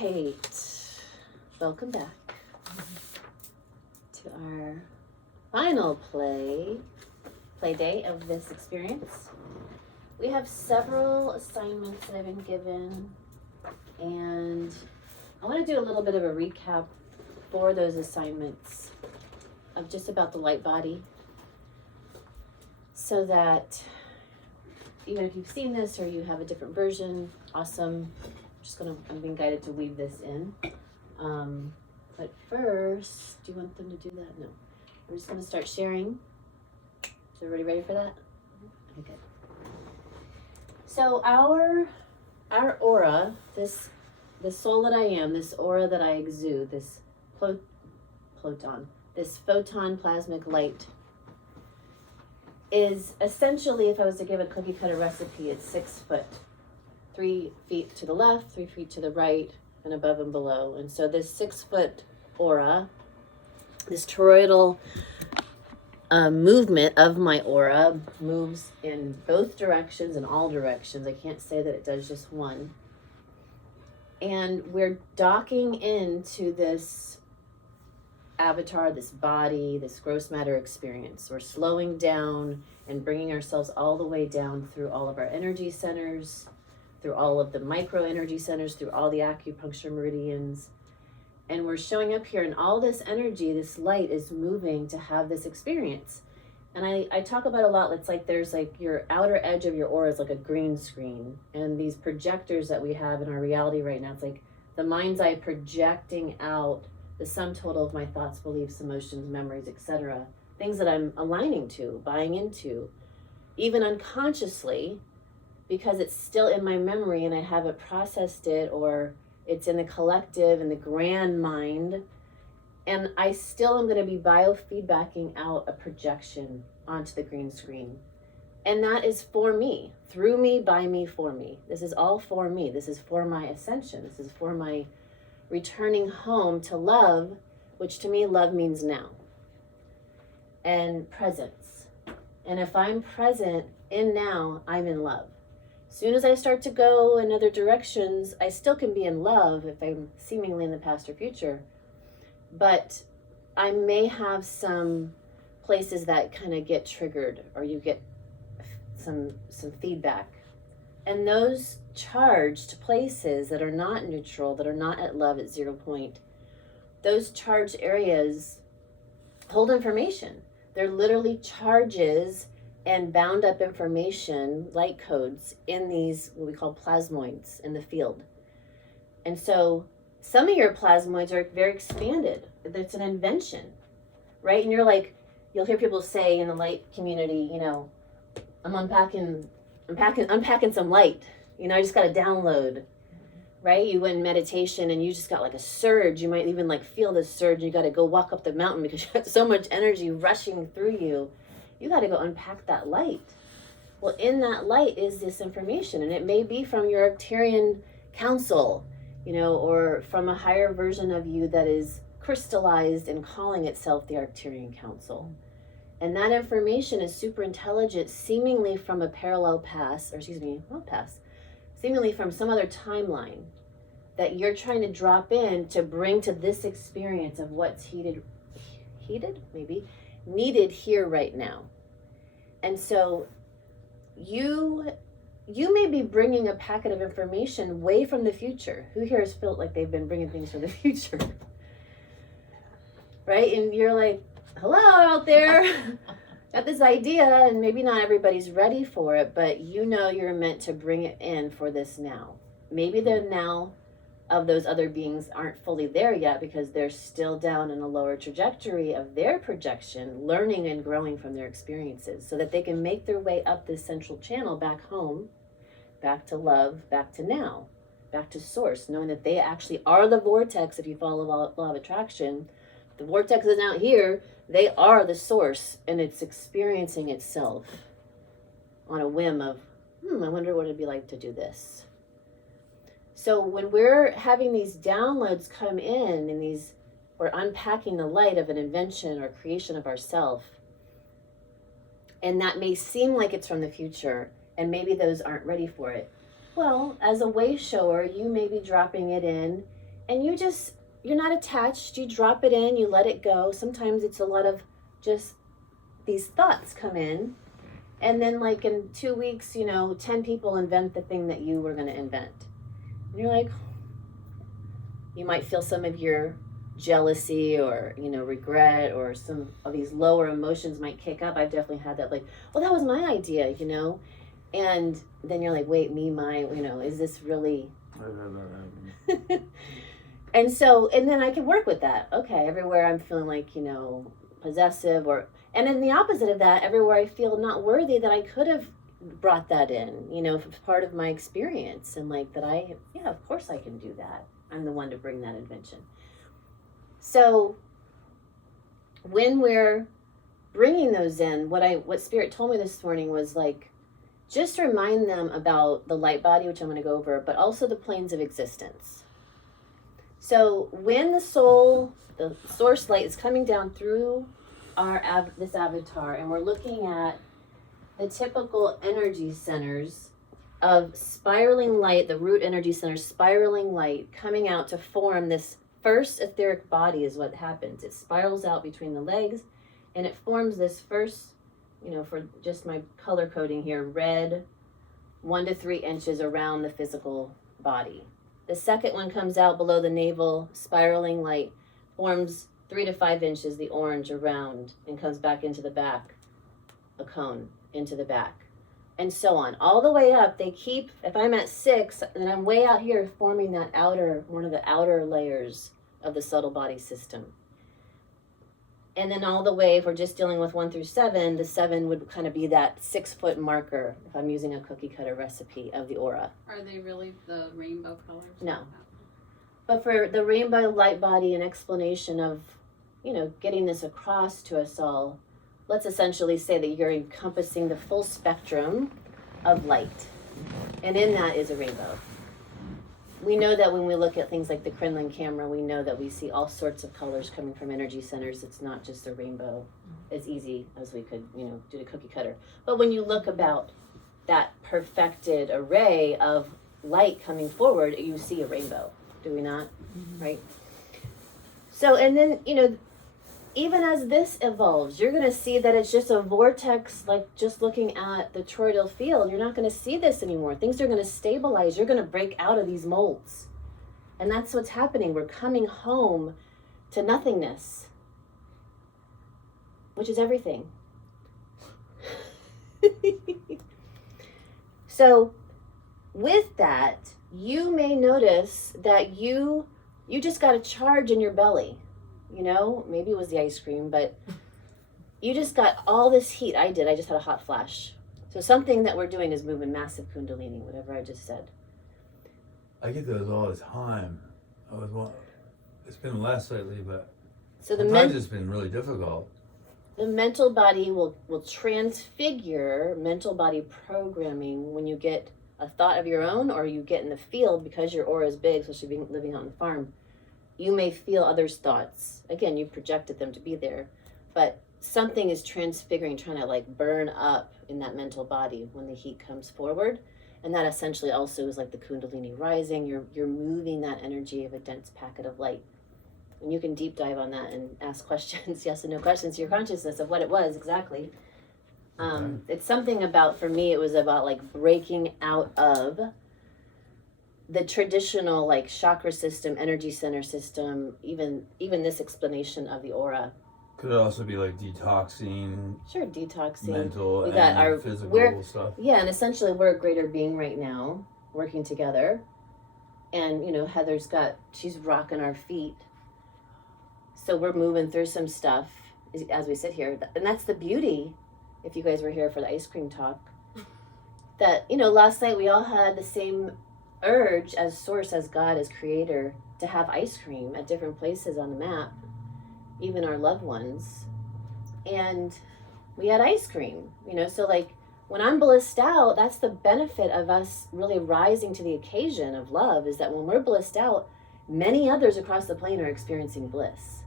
right, welcome back to our final play day of this experience. We have several assignments that I've been given, and I want to do a little bit of a recap for those assignments of just about the light body, so that even if you've seen this or you have a different version, awesome. I'm being guided to weave this in. But first, do you want them to do that? No. We're just going to start sharing. Is everybody ready for that? Okay, good. So our aura, the soul that I am, this aura that I exude, this photon, this photon plasmic light, is essentially, if I was to give a cookie cutter recipe, it's 6 foot. 3 feet to the left, 3 feet to the right, and above and below. And so this 6 foot aura, this toroidal movement of my aura moves in both directions and all directions. I can't say that it does just one. And we're docking into this avatar, this body, this gross matter experience. We're slowing down and bringing ourselves all the way down through all of our energy centers, through all of the micro energy centers, through all the acupuncture meridians. And we're showing up here, and all this energy, this light is moving to have this experience. And I talk about a lot, it's like there's like your outer edge of your aura is like a green screen. And these projectors that we have in our reality right now, it's like the mind's eye projecting out the sum total of my thoughts, beliefs, emotions, memories, etc. Things that I'm aligning to, buying into, even unconsciously, because it's still in my memory and I haven't processed it, or it's in the collective and the grand mind, and I still am going to be biofeedbacking out a projection onto the green screen. And that is for me, through me, by me, for me. This is all for me. This is for my ascension. This is for my returning home to love, which to me, love means now. And presence. And if I'm present in now, I'm in love. As soon as I start to go in other directions, I still can be in love if I'm seemingly in the past or future. But I may have some places that kind of get triggered, or you get some feedback. And those charged places that are not neutral, that are not at love at 0 point, those charged areas hold information. They're literally charges and bound up information, light codes, in these, what we call plasmoids in the field. And so some of your plasmoids are very expanded. It's an invention, right? And you're like, you'll hear people say in the light community, you know, I'm unpacking some light. You know, I just got a download, right? You went in meditation and you just got like a surge. You might even like feel this surge. You got to go walk up the mountain because you have so much energy rushing through you. You got to go unpack that light. Well, in that light is this information, and it may be from your Arcturian council, you know, or from a higher version of you that is crystallized and calling itself the Arcturian council. And that information is super intelligent, seemingly from a parallel past, seemingly from some other timeline that you're trying to drop in to bring to this experience of what's needed here right now. And so you may be bringing a packet of information way from the future. Who here has felt like they've been bringing things from the future? Right? And you're like, hello out there, got this idea, and maybe not everybody's ready for it, but you know you're meant to bring it in for this now. Maybe the now of those other beings aren't fully there yet because they're still down in a lower trajectory of their projection, learning and growing from their experiences so that they can make their way up this central channel back home, back to love, back to now, back to source, knowing that they actually are the vortex. If you follow law of attraction, the vortex isn't out here. They are the source, and it's experiencing itself on a whim of, I wonder what it'd be like to do this. So when we're having these downloads come in, and we're unpacking the light of an invention or creation of ourself, and that may seem like it's from the future, and maybe those aren't ready for it. Well, as a way shower, you may be dropping it in And you're not attached. You drop it in, you let it go. Sometimes it's a lot of just these thoughts come in. And then like in 2 weeks, 10 people invent the thing that you were going to invent. And you're like, you might feel some of your jealousy or, regret, or some of these lower emotions might kick up. I've definitely had that, like, well, that was my idea, And then you're like, wait, is this really... And then I can work with that. Okay, everywhere I'm feeling like, possessive, and in the opposite of that, everywhere I feel not worthy, that I could have brought that in, if it's part of my experience, and like that of course I can do that. I'm the one to bring that invention. So when we're bringing those in, what Spirit told me this morning was like, just remind them about the light body, which I'm going to go over, but also the planes of existence. So when the soul, the source light, is coming down through this avatar, and we're looking at the typical energy centers of spiraling light, the root energy center, spiraling light coming out to form this first etheric body is what happens. It spirals out between the legs, and it forms this first, for just my color coding here, red, 1 to 3 inches around the physical body. The second one comes out below the navel, spiraling light, forms 3 to 5 inches, the orange, around, and comes back into the back, a cone into the back, and so on. All the way up, they keep, if I'm at 6, then I'm way out here forming that one of the outer layers of the subtle body system. And then all the way, if we're just dealing with 1 through 7, the 7 would kind of be that 6-foot marker, if I'm using a cookie cutter recipe of the aura. Are they really the rainbow colors? No. But for the rainbow light body, an explanation of, getting this across to us all, let's essentially say that you're encompassing the full spectrum of light. And in that is a rainbow. We know that when we look at things like the Kremlin camera, we know that we see all sorts of colors coming from energy centers. It's not just a rainbow as easy as we could, do the cookie cutter. But when you look about that perfected array of light coming forward, you see a rainbow. Do we not? Mm-hmm. Right? So, and then, even as this evolves, you're going to see that it's just a vortex, like just looking at the toroidal field. You're not going to see this anymore. Things are going to stabilize. You're going to break out of these molds. And that's what's happening. We're coming home to nothingness, which is everything. So with that, you may notice that you just got a charge in your belly. Maybe it was the ice cream, but you just got all this heat. I just had a hot flash. So something that we're doing is moving massive kundalini, whatever I just said. I get those all the time. It's been less lately, but so sometimes it's been really difficult. The mental body will transfigure mental body programming when you get a thought of your own, or you get in the field, because your aura is big, especially being living out on the farm. You may feel others' thoughts. Again, you projected them to be there, but something is transfiguring, trying to like burn up in that mental body when the heat comes forward. And that essentially also is like the kundalini rising. You're moving that energy of a dense packet of light. And you can deep dive on that and ask questions, yes and no questions, to your consciousness of what it was exactly. It's something about, for me, it was about like breaking out of the traditional like chakra system, energy center system, even this explanation of the aura. Could it also be like detoxing? Sure, detoxing. Mental we got and our physical stuff. Yeah, and essentially we're a greater being right now, working together. And Heather's she's rocking our feet. So we're moving through some stuff as we sit here. And that's the beauty, if you guys were here for the ice cream talk, that, last night we all had the same urge as source, as God, as creator, to have ice cream at different places on the map, even our loved ones. And we had ice cream, so like when I'm blissed out, that's the benefit of us really rising to the occasion of love, is that when we're blissed out, many others across the plane are experiencing bliss.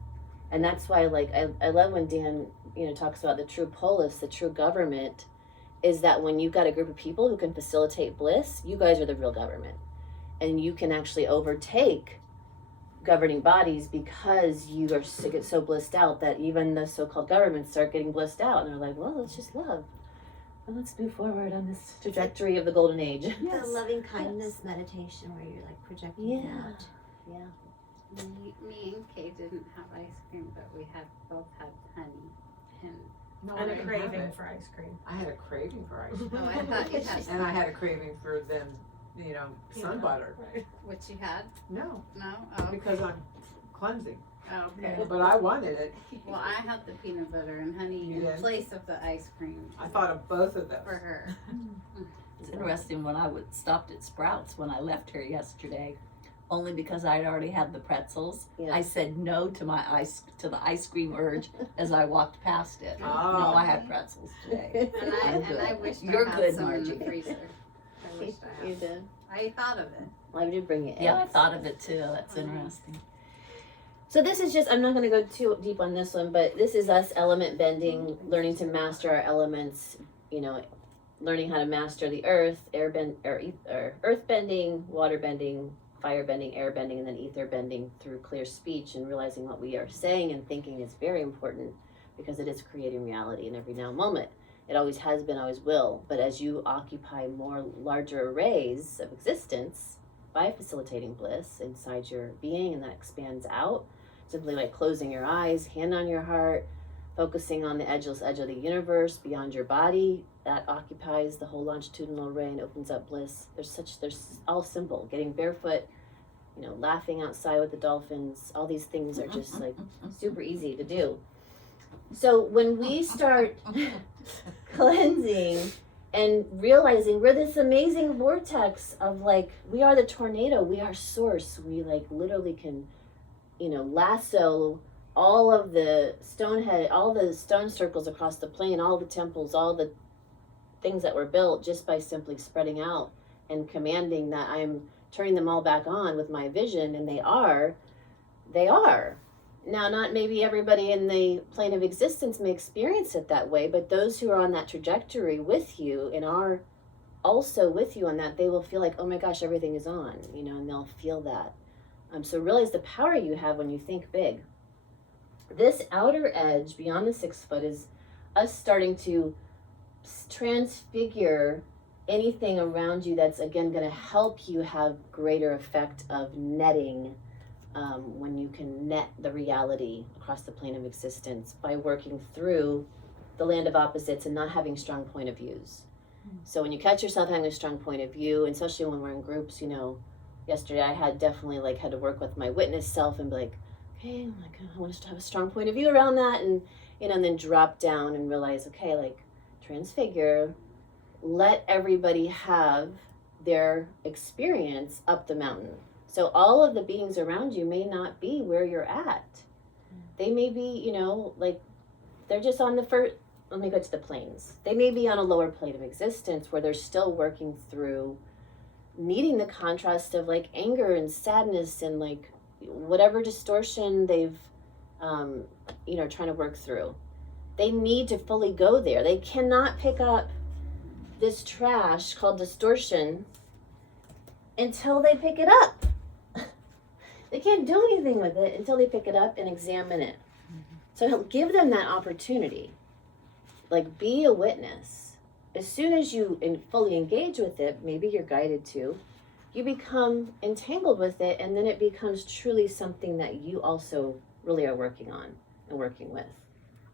And that's why, like, I love when Dan, talks about the true polis, the true government, is that when you've got a group of people who can facilitate bliss, you guys are the real government. And you can actually overtake governing bodies because you are get so blissed out that even the so-called governments start getting blissed out and they're like, well, let's just love. Well, let's move forward on this trajectory of the golden age. The loving kindness meditation where you're like projecting it out. Yeah. Me and Kay didn't have ice cream, but we both had honey. And No, And I a didn't have craving it. for ice cream. I had a craving for ice cream. oh, I thought you had And I had a craving for them, sun Peanut butter. Right. what you had. No, No, oh, because I'm cleansing. oh, okay. But I wanted it. Well, I had the peanut butter and honey You in did? place of the ice cream I thought of both of those. for her. It's interesting when I stopped at Sprouts when I left here yesterday, only because I'd already had the pretzels. Yeah. I said no to the ice cream urge as I walked past it. Oh. No, I had pretzels today. And I'm I good. wished You're I had good, some in Margie. the freezer. I wished I You had. did. I thought of it. Well, I did bring it. Yeah, I thought of it too. That's Mhm. interesting. So this is just, I'm not going to go too deep on this one, but this is us element bending, learning to master our elements, learning how to master the earth, earth bending, water bending, fire bending, air bending, and then ether bending through clear speech, and realizing what we are saying and thinking is very important because it is creating reality in every now moment. It always has been, always will. But as you occupy more larger arrays of existence by facilitating bliss inside your being, and that expands out, simply by closing your eyes, hand on your heart, focusing on the edgeless edge of the universe beyond your body, that occupies the whole longitudinal array and opens up bliss. There's all simple. Getting barefoot, laughing outside with the dolphins, all these things are just like super easy to do. So when we start cleansing and realizing we're this amazing vortex of we are the tornado, we are source, we literally can lasso all of the all the stone circles across the plane, all the temples, all the things that were built just by simply spreading out and commanding that I'm turning them all back on with my vision, and they are. Now, not maybe everybody in the plane of existence may experience it that way, but those who are on that trajectory with you and are also with you on that, they will feel like, oh my gosh, everything is on, and they'll feel that. So realize the power you have when you think big. This outer edge beyond the 6 foot is us starting to transfigure anything around you that's again going to help you have greater effect of netting when you can net the reality across the plane of existence by working through the land of opposites and not having strong point of views. So when you catch yourself having a strong point of view, and especially when we're in groups, yesterday I had definitely had to work with my witness self and be like, okay, I want to have a strong point of view around that, and and then drop down and realize, okay, transfigure, let everybody have their experience up the mountain. So all of the beings around you may not be where you're at. They may be, they're just on the first, let me go to the planes. They may be on a lower plane of existence where they're still working through needing the contrast of anger and sadness and whatever distortion they've, trying to work through. They need to fully go there. They cannot pick up this trash called distortion until they pick it up. They can't do anything with it until they pick it up and examine it. So give them that opportunity. Be a witness. As soon as you fully engage with it, maybe you're guided to, you become entangled with it, and then it becomes truly something that you also really are working on and working with.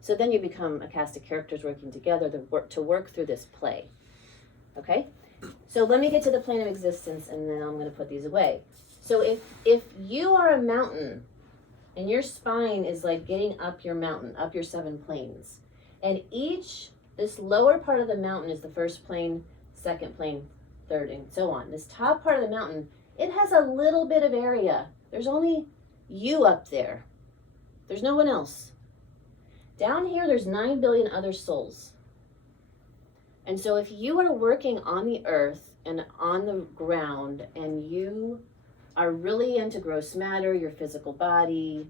So then you become a cast of characters working together to work through this play. Okay? So let me get to the plane of existence, and then I'm going to put these away. So if you are a mountain, and your spine is getting up your mountain, up your 7 planes, and this lower part of the mountain is the first plane, second plane, third, and so on. This top part of the mountain, it has a little bit of area. There's only you up there. There's no one else. Down here, there's 9 billion other souls. And so if you are working on the earth and on the ground, and you are really into gross matter, your physical body,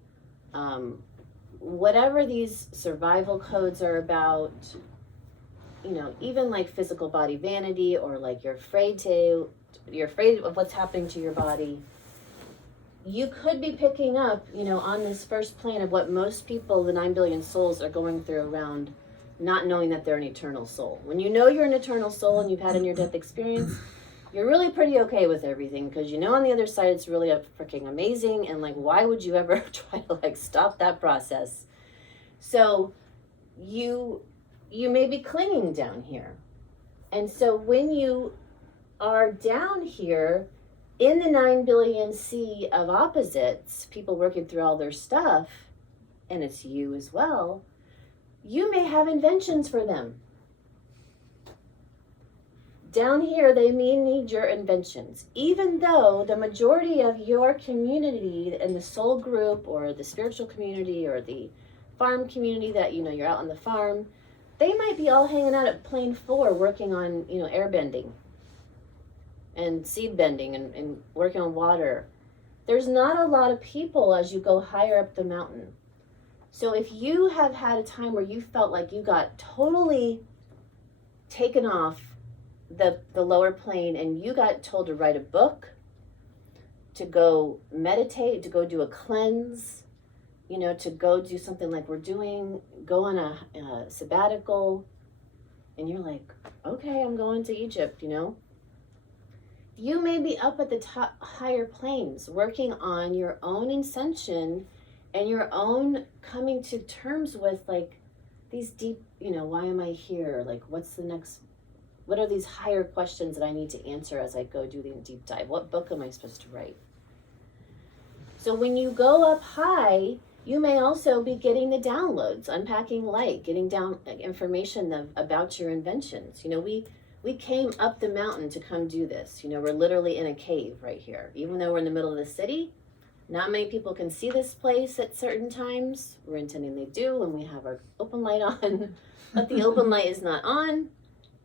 whatever these survival codes are about, even physical body vanity, or you're afraid of what's happening to your body, you could be picking up, on this first plane of what most people, the 9 billion souls, are going through around not knowing that they're an eternal soul. When you know you're an eternal soul and you've had a near-death experience, you're really pretty okay with everything, because on the other side it's really freaking amazing, and why would you ever try to stop that process? So you may be clinging down here. And so when you are down here in the 9 billion sea of opposites, people working through all their stuff, and it's you as well, you may have inventions for them. Down here, they may need your inventions, even though the majority of your community and the soul group or the spiritual community or the farm community that, you're out on the farm, they might be all hanging out at plane 4 working on, air bending and seed bending and working on water. There's not a lot of people as you go higher up the mountain. So if you have had a time where you felt like you got totally taken off the lower plane and you got told to write a book, to go meditate, to go do a cleanse, to go do something like we're doing, go on a sabbatical, and you're like, okay, I'm going to Egypt, You may be up at the top higher planes working on your own ascension and your own coming to terms with these deep, why am I here? What's the next, what are these higher questions that I need to answer as I go do the deep dive? What book am I supposed to write? So when you go up high, you may also be getting the downloads, unpacking light, getting down information about your inventions. We came up the mountain to come do this. We're literally in a cave right here. Even though we're in the middle of the city, not many people can see this place at certain times. We're intending they do, and we have our open light on, but the open light is not on,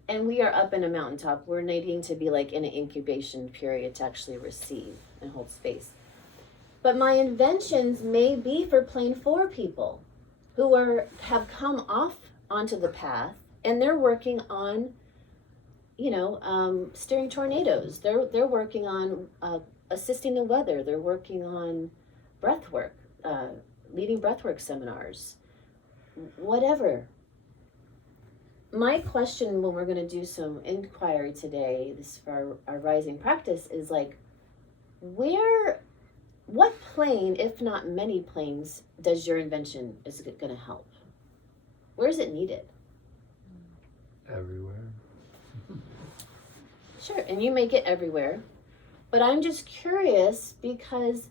and we are up in a mountaintop. We're needing to be in an incubation period to actually receive and hold space. But my inventions may be for plane 4 people who have come off onto the path, and they're working on steering tornadoes. They're working on assisting the weather. They're working on breath work, leading breathwork seminars, whatever. My question when we're going to do some inquiry today, this for our rising practice, is what plane, if not many planes, does your invention is it going to help? Where is it needed? Everywhere. Sure, and you make it everywhere, but I'm just curious because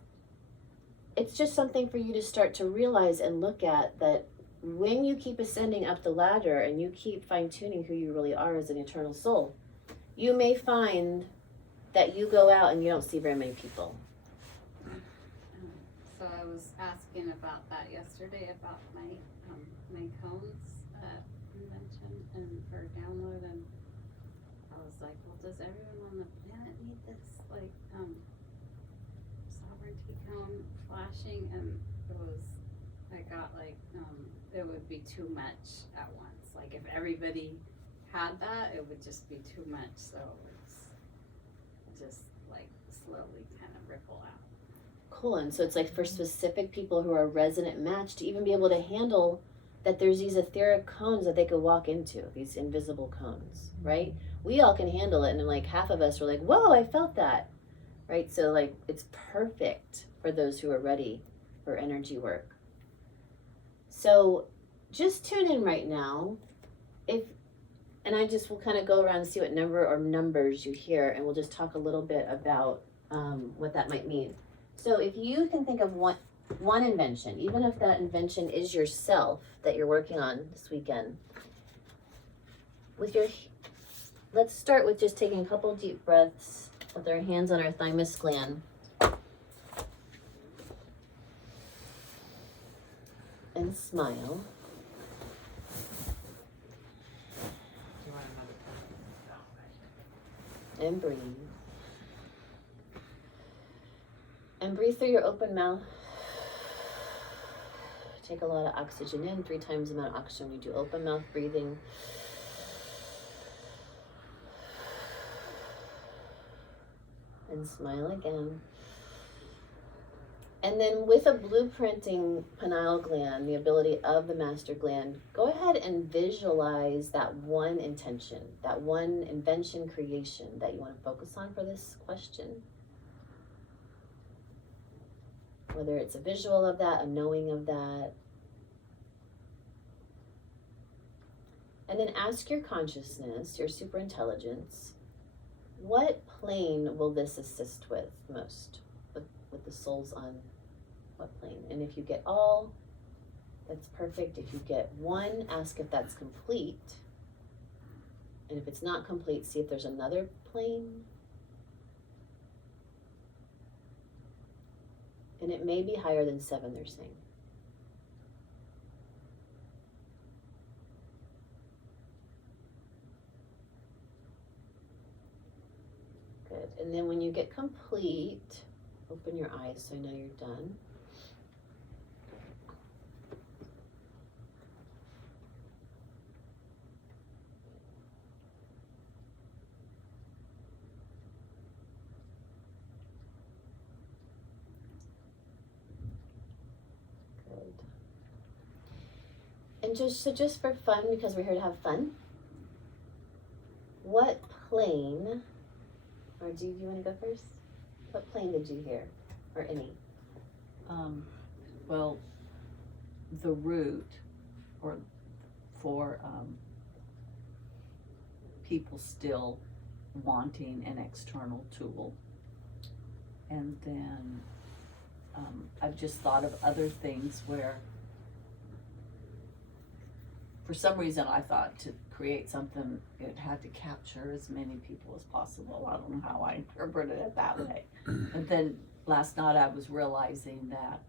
it's just something for you to start to realize and look at, that when you keep ascending up the ladder and you keep fine-tuning who you really are as an eternal soul, you may find that you go out and you don't see very many people. So I was asking about that yesterday, about my cones invention and for download, and I was like, well, does everyone on the planet need this sovereignty cone flashing? And I got it would be too much at once. If everybody had that, it would just be too much. So it's just slowly kind of ripple out. Cool, and so it's for specific people who are resonant match to even be able to handle that there's these etheric cones that they could walk into, these invisible cones, right? We all can handle it, and half of us are whoa, I felt that, right? So it's perfect for those who are ready for energy work. So just tune in right now, and I just will kind of go around and see what number or numbers you hear, and we'll just talk a little bit about what that might mean. So if you can think of one invention, even if that invention is yourself that you're working on this weekend, let's start with just taking a couple deep breaths with our hands on our thymus gland. And smile. Do you want another cup? And breathe. And breathe through your open mouth. Take a lot of oxygen in, 3 times the amount of oxygen we do open mouth breathing. And smile again. And then with a blueprinting pineal gland, the ability of the master gland, go ahead and visualize that one intention, that one invention creation that you want to focus on for this question. Whether it's a visual of that, a knowing of that. And then ask your consciousness, your superintelligence, what plane will this assist with most? With the souls on what plane? And if you get all, that's perfect. If you get one, ask if that's complete. And if it's not complete, see if there's another plane. And it may be higher than 7, they're saying. Good. And then when you get complete, open your eyes so I know you're done. Good. And just for fun, because we're here to have fun, what plane, or do you want to go first? What plane did you hear, or any? Well, the root, or for people still wanting an external tool, and then I've just thought of other things where, for some reason, I thought to create something, it had to capture as many people as possible. I don't know how I interpreted it that way. And then last night I was realizing that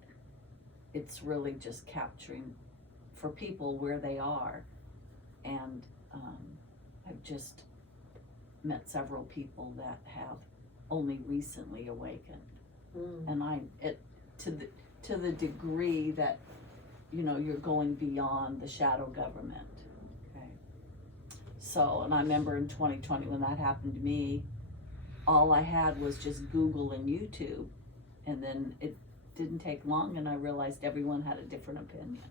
it's really just capturing for people where they are. And I've just met several people that have only recently awakened. And to the degree that, you know, you're going beyond the shadow government. Okay. So, and I remember in 2020 when that happened to me, all I had was just Google and YouTube, and then it didn't take long and I realized everyone had a different opinion.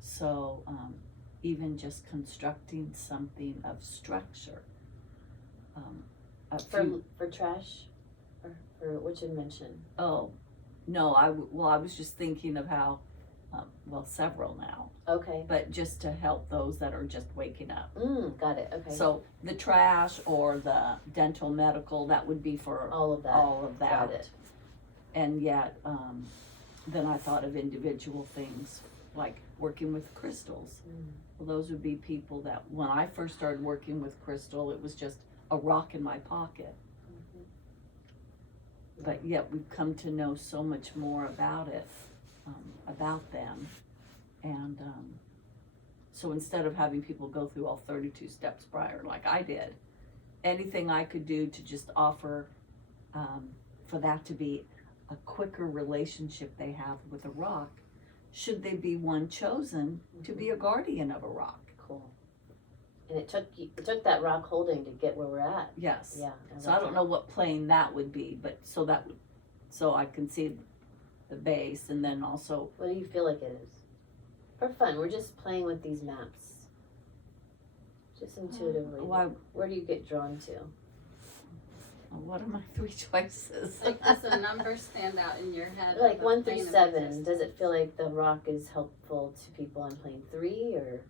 So even just constructing something of structure. For trash? Or for which invention? Oh, no, I was just thinking of how, several now, Okay. but just to help those that are just waking up. Got it, okay. So the trash or the dental medical, that would be for all of that. Got it. And yet, then I thought of individual things like working with crystals. Well, those would be people that when I first started working with crystal, it was just a rock in my pocket. But yet we've come to know so much more about it, about them. And so instead of having people go through all 32 steps prior, like I did, anything I could do to just offer for that to be a quicker relationship they have with a rock, should they be one chosen to be a guardian of a rock. Cool. And it took that rock holding to get where we're at. Yes. Yeah. So I don't know what plane that would be, but so I can see the base, and then also. What do you feel like it is? For fun, we're just playing with these maps. Just intuitively. Where do you get drawn to? What are my 3 choices? Like, does a number stand out in your head? Like of a 1 through plane of 7. existence? Does it feel like the rock is helpful to people on plane 3, or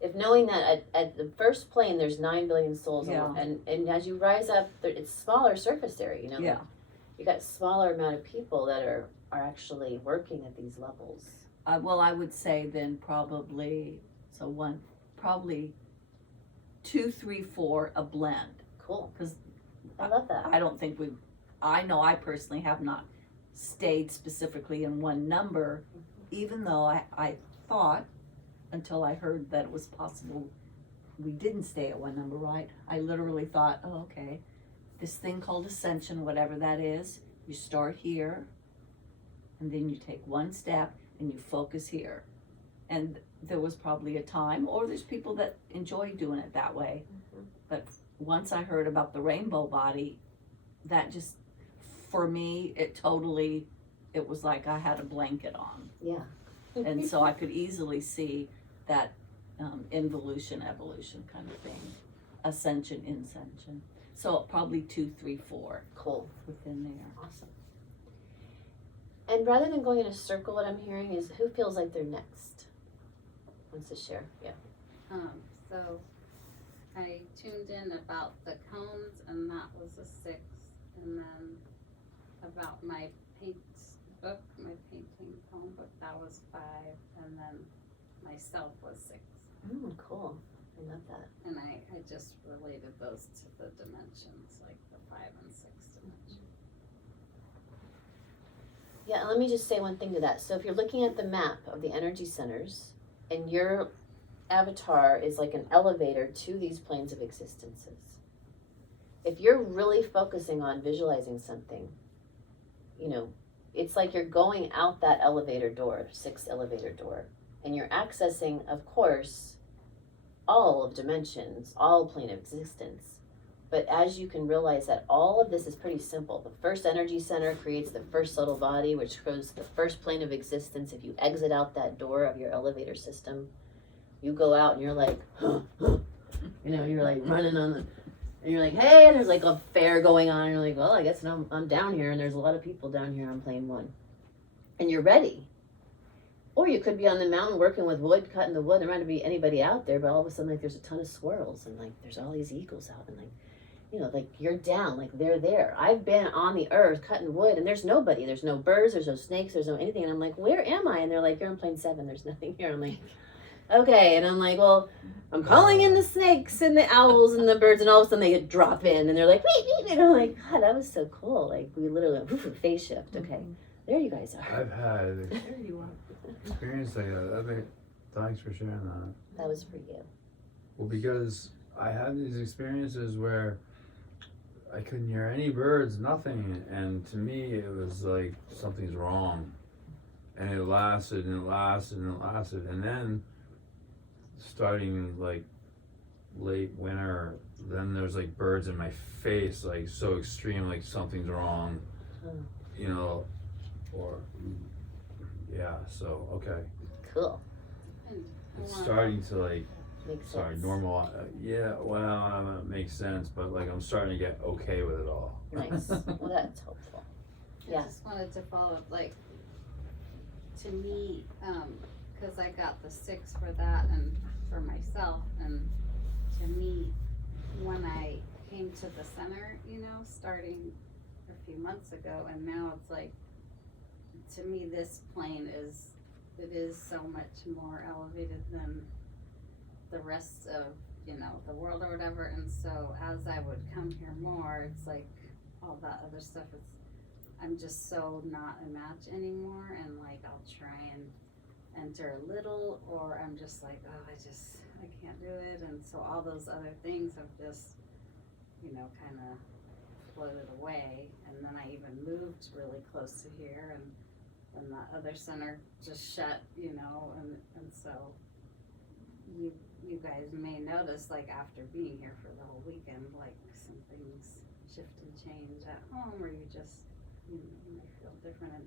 if knowing that at the first plane there's 9 billion souls, Yeah. and as you rise up, it's smaller surface area. You know, Yeah. you got smaller amount of people that are actually working at these levels. I would say then probably 2, 3, 4, a blend. Cool. 'Cause I love that. I don't think I know I personally have not stayed specifically in one number, even though I thought, until I heard that it was possible we didn't stay at one number, right? I literally thought, oh, okay, this thing called ascension, whatever that is, you start here, and then you take one step, and you focus here. And there was probably a time, or there's people that enjoy doing it that way, but once I heard about the rainbow body, that just, for me, it totally it was like I had a blanket on. Yeah. And so I could easily see that involution, evolution kind of thing, ascension, inscension. So probably 2, 3, 4 Cool. within there. Awesome. And rather than going in a circle, what I'm hearing is who feels like they're next? Wants to share? Yeah. So I tuned in about the cones, and that was a 6, and then about my paint book, my painting cone book, that was 5, and then myself was 6. Cool. I love that. And I just related those to the dimensions, like the 5 and 6 dimension. Yeah, and let me just say one thing to that. So if you're looking at the map of the energy centers, and your avatar is like an elevator to these planes of existences, if you're really focusing on visualizing something, you know, it's like you're going out that elevator door, 6 elevator door, and you're accessing, of course, all of dimensions, all plane of existence. But as you can realize that all of this is pretty simple. The first energy center creates the first subtle body, which goes to the first plane of existence. If you exit out that door of your elevator system, you go out and you're like, you're like running on the, and you're like, hey, and there's like a fair going on. And you're like, well, I guess I'm down here, and there's a lot of people down here on plane 1. And you're ready. Or you could be on the mountain working with wood, cutting the wood. There might not be anybody out there, but all of a sudden, like, there's a ton of squirrels, and like there's all these eagles out, and like, like you're down, like they're there. I've been on the earth cutting wood, and there's nobody. There's no birds, there's no snakes, there's no anything. And I'm like, where am I? And they're like, you're on plane 7, there's nothing here. I'm like, okay. And I'm like, well, I'm calling in the snakes and the owls and the birds, and all of a sudden they drop in, and they're like, wait, and I'm like, God, that was so cool. Like, we literally went, phase shift. Okay, there you guys are. I've had There you are. experience like that. Thanks for sharing that. That was for you. Well, because I had these experiences where I couldn't hear any birds, nothing, and to me it was like something's wrong. And it lasted and it lasted and it lasted, and then starting like late winter, then there's like birds in my face, like so extreme, like something's wrong, or yeah. So okay, Cool. And it's one- starting to like. Makes Sorry, sense. normal. Yeah, well, it makes sense, but like I'm starting to get okay with it all. Nice. Well, that's helpful. I Yeah. just wanted to follow up, like, to me, because I got the 6 for that and for myself, and to me, when I came to the center, starting a few months ago, and now it's like, to me, this plane is so much more elevated than the rest of, the world or whatever. And so as I would come here more, it's like all that other stuff is, I'm just so not a match anymore, and like I'll try and enter a little, or I'm just like, oh, I can't do it. And so all those other things have just, kind of floated away. And then I even moved really close to here, and then that other center just shut, and so you guys may notice, like, after being here for the whole weekend, like some things shift and change at home, or you just you may feel different.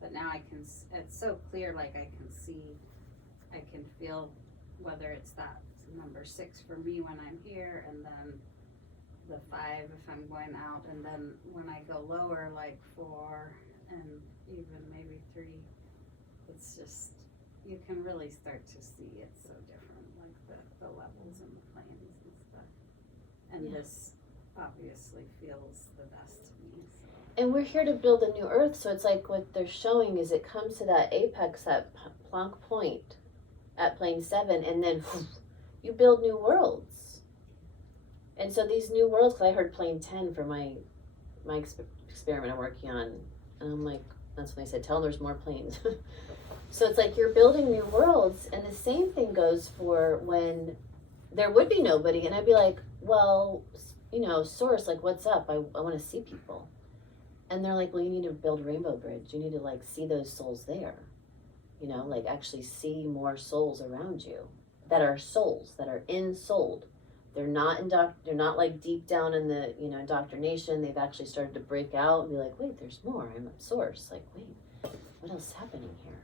But now it's so clear, like I can feel whether it's that number 6 for me when I'm here, and then the 5 if I'm going out, and then when I go lower, like 4 and even maybe 3, it's just, you can really start to see it's so different, like the levels and the planes and stuff. And Yeah. this obviously feels the best to me, so. And we're here to build a new earth, so it's like what they're showing is it comes to that apex, that Planck point at plane 7, and then you build new worlds. And so these new worlds, because I heard plane 10 for my experiment I'm working on, and I'm like, that's when they said, tell them there's more planes. So it's like you're building new worlds, and the same thing goes for when there would be nobody, and I'd be like, well, source, like, what's up? I want to see people. And they're like, well, you need to build a rainbow bridge. You need to like see those souls there, like actually see more souls around you that are souls, that are ensouled. They're not they're not like deep down in the, indoctrination. They've actually started to break out and be like, wait, there's more. I'm at source. Like, wait. what else is happening here?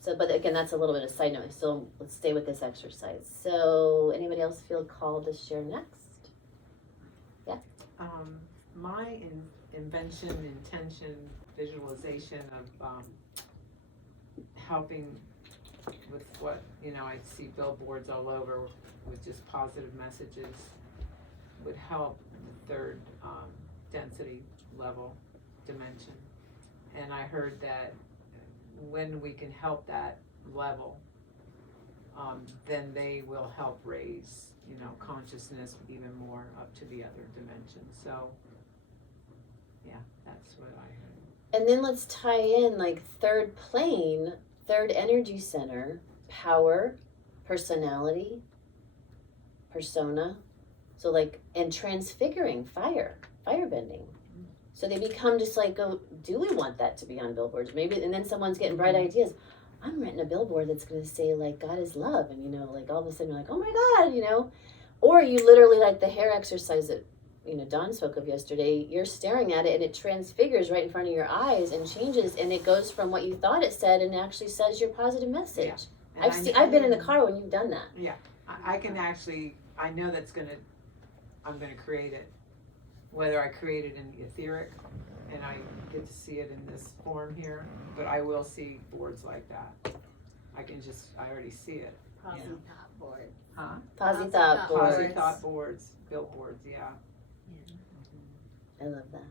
So, but again, that's a little bit of side note. So let's stay with this exercise. So anybody else feel called to share next? My invention, intention, visualization of helping with what, I see billboards all over with just positive messages would help the third density level dimension. And I heard that when we can help that level, then they will help raise, consciousness even more up to the other dimension. So, yeah, that's what I heard. And then let's tie in like third plane, third energy center, power, personality, persona. So like, and transfiguring, firebending. So they become just like, oh, do we want that to be on billboards? Maybe, and then someone's getting bright ideas. I'm renting a billboard that's going to say like, God is love. And like all of a sudden you're like, oh my God, or you literally like the hair exercise that, Dawn spoke of yesterday, you're staring at it and it transfigures right in front of your eyes and changes. And it goes from what you thought it said and actually says your positive message. And I've been in the car when you've done that. Yeah, I can actually, I know I'm gonna create it, whether I create it in etheric and I get to see it in this form here, but I will see boards like that. I already see it. Posi thought board. Huh? Posi thought boards. Posi thought boards, billboards, yeah. I love that.